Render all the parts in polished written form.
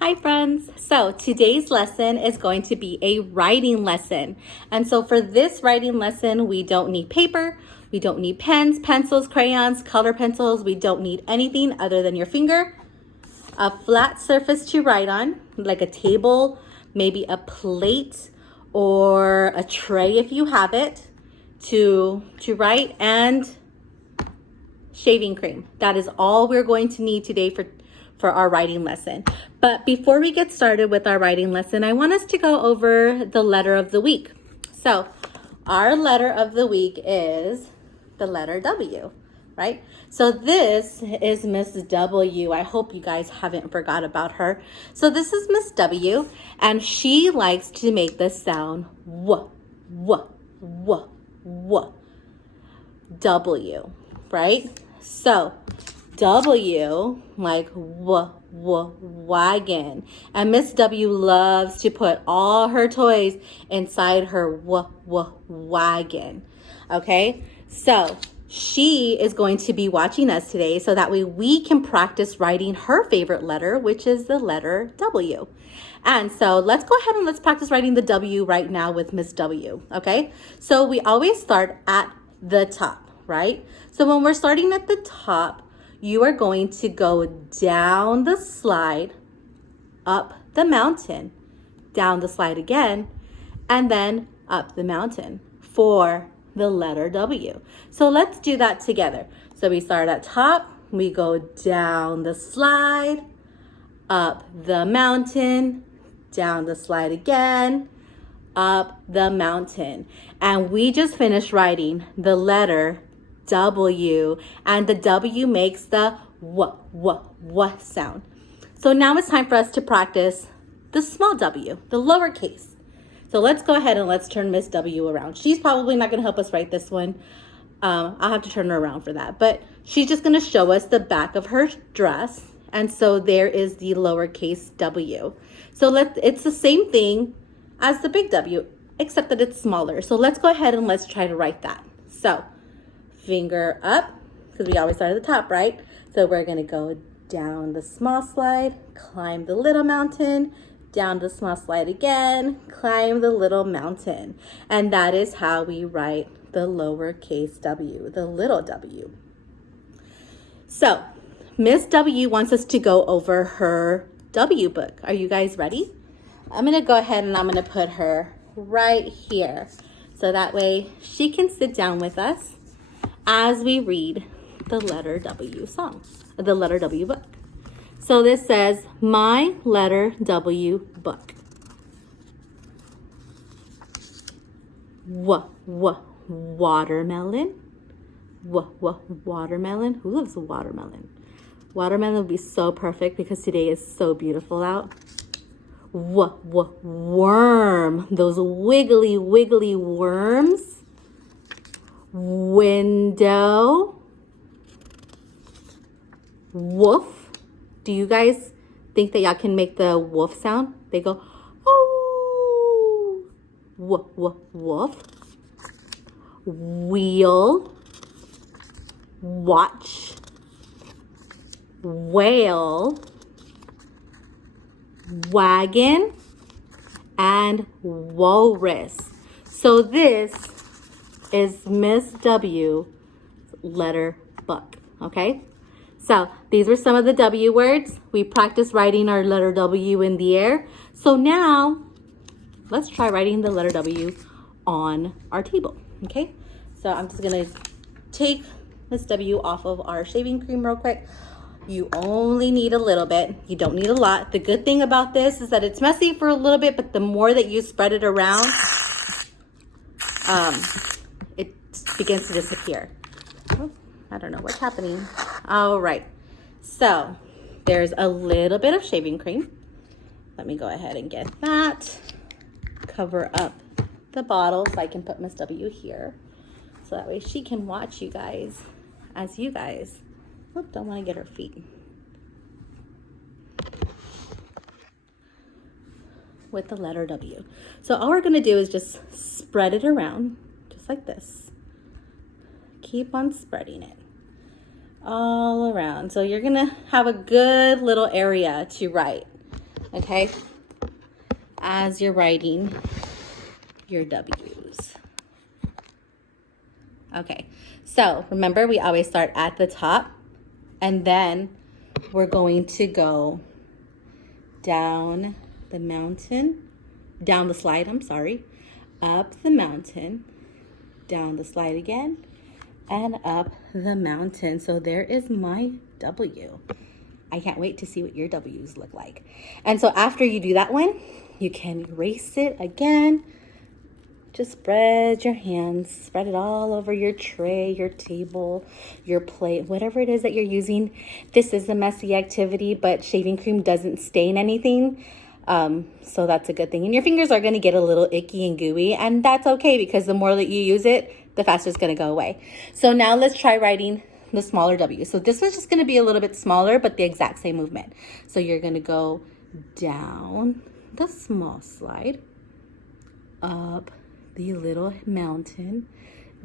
Hi friends! So today's lesson is going to be a writing lesson. And so for this writing lesson, we don't need paper, we don't need pens, pencils, crayons, color pencils. We don't need anything other than your finger, a flat surface to write on, like a table, maybe a plate or a tray if you have it, to write, and shaving cream. That is all we're going to need today for our writing lesson. But before we get started with our writing lesson, I want us to go over the letter of the week. So our letter of the week is the letter W, right? So this is Miss W. I hope you guys haven't forgot about her. So this is Miss W, and she likes to make the sound W, W, W, W. W, right? So W, like wagon. And Miss W loves to put all her toys inside her wagon. Okay, so she is going to be watching us today so that way we can practice writing her favorite letter, which is the letter W. And so let's go ahead and let's practice writing the W right now with Miss W, okay? So we always start at the top, right? So when we're starting at the top, you are going to go down the slide, up the mountain, down the slide again, and then up the mountain for the letter W. So let's do that together. So we start at top, we go down the slide, up the mountain, down the slide again, up the mountain. And we just finished writing the letter W, and the W makes the w sound. So now it's time for us to practice the small w, the lowercase. So let's go ahead and let's turn Miss W around. She's probably not going to help us write this one. I'll have to turn her around for that. But she's just going to show us the back of her dress. And so there is the lowercase w. So it's the same thing as the big W, except that it's smaller. So let's go ahead and let's try to write that. So finger up, because we always start at the top, right? So we're going to go down the small slide, climb the little mountain, down the small slide again, climb the little mountain. And that is how we write the lowercase w, the little w. So Miss W wants us to go over her W book. Are you guys ready? I'm going to go ahead and I'm going to put her right here. So that way she can sit down with us as we read the letter W song, the letter W book. So this says, my letter W book. Watermelon. Watermelon. Who loves watermelon? Watermelon would be so perfect because today is so beautiful out. Worm. Those wiggly worms. Window. Wolf. Do you guys think that y'all can make the wolf sound? They go, oh. Wolf. Wheel. Watch. Whale. Wagon. And walrus. So this is Miss W letter book, okay? So these were some of the W words. We practiced writing our letter W in the air. So now let's try writing the letter W on our table, okay? So I'm just gonna take Miss W off of our shaving cream real quick. You only need a little bit. You don't need a lot. The good thing about this is that it's messy for a little bit, but the more that you spread it around, it begins to disappear. Oh, I don't know what's happening. All right. So there's a little bit of shaving cream. Let me go ahead and get that. Cover up the bottle so I can put Miss W here. So that way she can watch you guys as you guys. Oop, don't want to get her feet. With the letter W. So all we're going to do is just spread it around, just like this. Keep on spreading it all around. So you're going to have a good little area to write. okay, as you're writing your W's. Okay, so remember we always start at the top, and then we're going to go down the mountain, down the slide, I'm sorry, up the mountain, down the slide again, and up the mountain. So there is my W. I can't wait to see what your W's look like. And so after you do that one, you can erase it again. Just spread your hands, spread it all over your tray, your table, your plate, whatever it is that you're using. This is a messy activity, but shaving cream doesn't stain anything. So that's a good thing. And your fingers are gonna get a little icky and gooey, and that's okay because the more that you use it, the faster it's gonna go away. So now let's try writing the smaller W. So this one's just gonna be a little bit smaller, but the exact same movement. So you're gonna go down the small slide, up the little mountain,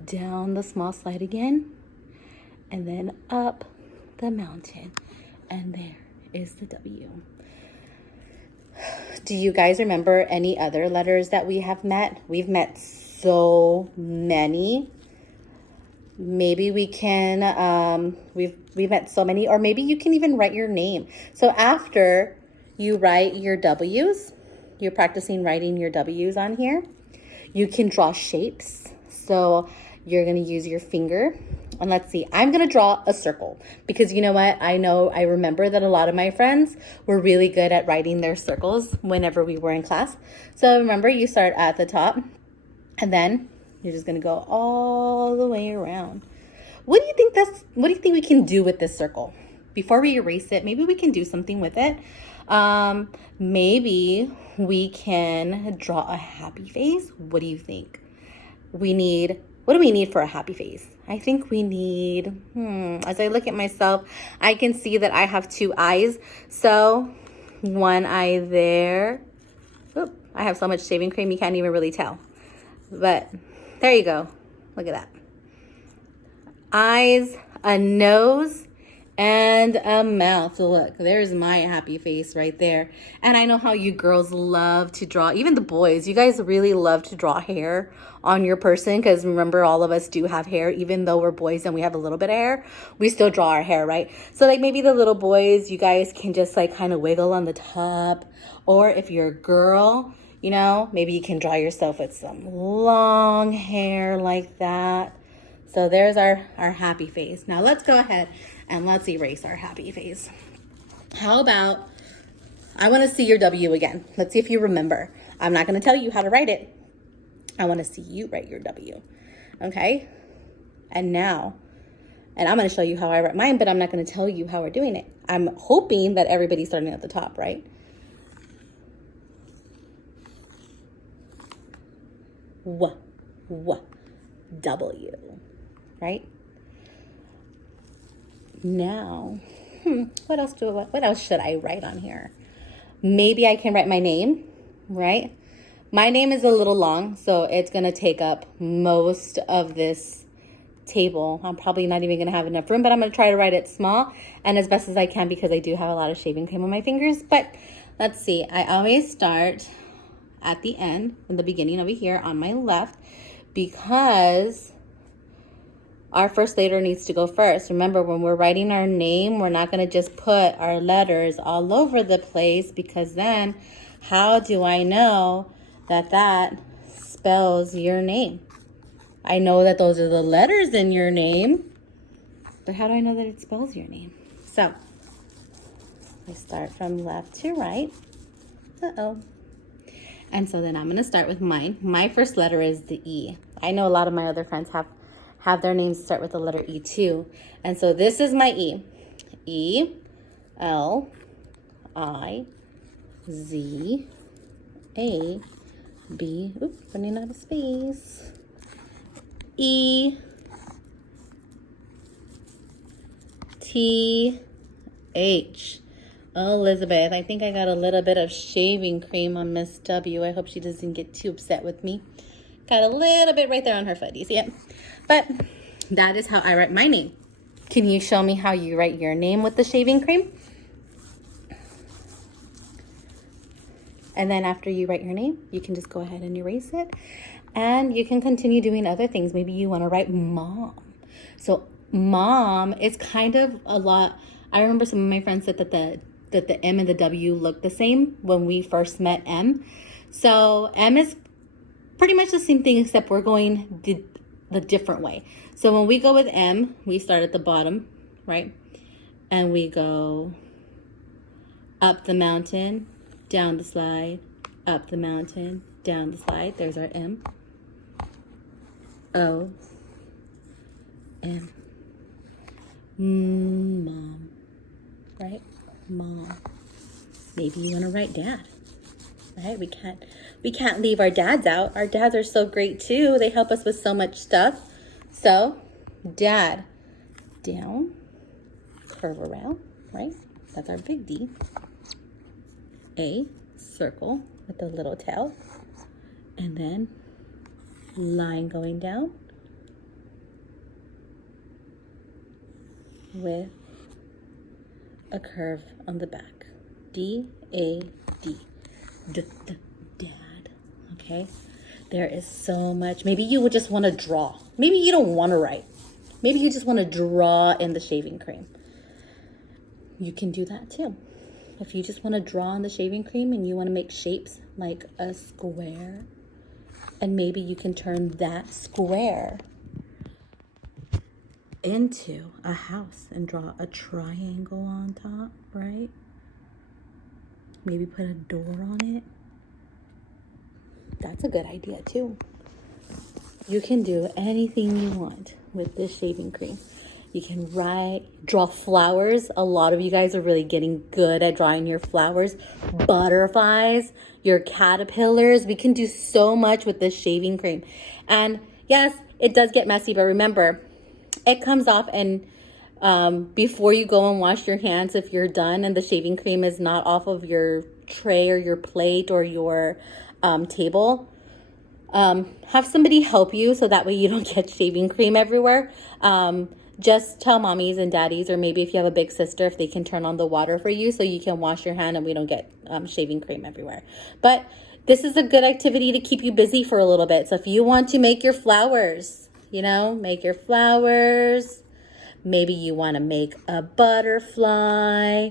down the small slide again, and then up the mountain. And there is the W. Do you guys remember any other letters that we have met? We've met so many. Maybe we can, we've met so many, or maybe you can even write your name. So after you write your W's, you're practicing writing your W's on here, you can draw shapes. So you're gonna use your finger, and let's see, I'm gonna draw a circle because you know what? I remember that a lot of my friends were really good at writing their circles whenever we were in class. So remember, you start at the top and then you're just gonna go all the way around. What do you think we can do with this circle? Before we erase it, maybe we can do something with it. Maybe we can draw a happy face. What do you think? What do we need for a happy face? I think we need, as I look at myself, I can see that I have two eyes. So one eye there. Oop, I have so much shaving cream you can't even really tell. But there you go. Look at that. Eyes, a nose, and a mouth. So look, there's my happy face right there. And I know how you girls love to draw, even the boys, you guys really love to draw hair on your person, because remember, all of us do have hair. Even though we're boys and we have a little bit of hair, we still draw our hair, right? So like maybe the little boys, you guys can just like kind of wiggle on the top, or if you're a girl, you know, maybe you can draw yourself with some long hair like that. So there's our happy face. Now let's go ahead and let's erase our happy face. How about, I want to see your W again. Let's see if you remember. I'm not going to tell you how to write it. I want to see you write your W. Okay? And now, and I'm going to show you how I write mine, but I'm not going to tell you how we're doing it. I'm hoping that everybody's starting at the top, right? W. Right? Now, what else should I write on here? Maybe I can write my name, right? My name is a little long, so it's going to take up most of this table. I'm probably not even going to have enough room, but I'm going to try to write it small and as best as I can because I do have a lot of shaving cream on my fingers. But let's see. I always start at the end, in the beginning over here on my left, because our first letter needs to go first. Remember, when we're writing our name, we're not going to just put our letters all over the place, because then how do I know that that spells your name? I know that those are the letters in your name, but how do I know that it spells your name? So I start from left to right. And so then I'm going to start with mine. My first letter is the E. I know a lot of my other friends have their names start with the letter E too. And so this is my E. E, L, I, Z, A, B, running out of space, E, T, H. Elizabeth, I think I got a little bit of shaving cream on Miss W. I hope she doesn't get too upset with me. Got a little bit right there on her foot. You see it? But that is how I write my name. Can you show me how you write your name with the shaving cream? And then after you write your name, you can just go ahead and erase it. And you can continue doing other things. Maybe you want to write mom. So mom is kind of a lot. I remember some of my friends said that the M and the W look the same when we first met M. So M is pretty much the same thing, except we're going the different way. So when we go with M, we start at the bottom, right? And we go up the mountain, down the slide, up the mountain, down the slide. There's our M. O. M. Mom. Right? Mom. Maybe you want to write dad. Right? We can't leave our dads out. Our dads are so great too. They help us with so much stuff. So, dad. Down. Curve around, right? That's our big D. A, circle with the little tail. And then line going down with a curve on the back. D, A, D. Dad. Okay? There is so much. Maybe you would just want to draw. Maybe you don't want to write. Maybe you just want to draw in the shaving cream. You can do that too. If you just want to draw on the shaving cream and you want to make shapes like a square, and maybe you can turn that square into a house and draw a triangle on top, right? Maybe put a door on it. That's a good idea too. You can do anything you want with this shaving cream. You can draw flowers. A lot of you guys are really getting good at drawing your flowers. Butterflies, your caterpillars. We can do so much with this shaving cream. And yes, it does get messy, but remember, it comes off and before you go and wash your hands, if you're done and the shaving cream is not off of your tray or your plate or your table, have somebody help you so that way you don't get shaving cream everywhere. Just tell mommies and daddies, or maybe if you have a big sister, if they can turn on the water for you so you can wash your hand and we don't get shaving cream everywhere. But this is a good activity to keep you busy for a little bit. So if you want to make your flowers, make your flowers. Maybe you want to make a butterfly.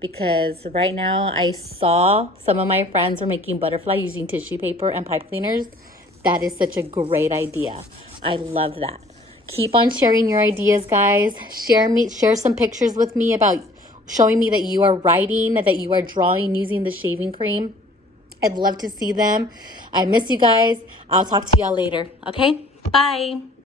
Because right now I saw some of my friends were making butterfly using tissue paper and pipe cleaners. That is such a great idea. I love that. Keep on sharing your ideas, guys. Share some pictures with me about showing me that you are writing, that you are drawing using the shaving cream. I'd love to see them. I miss you guys. I'll talk to y'all later. Okay? Bye.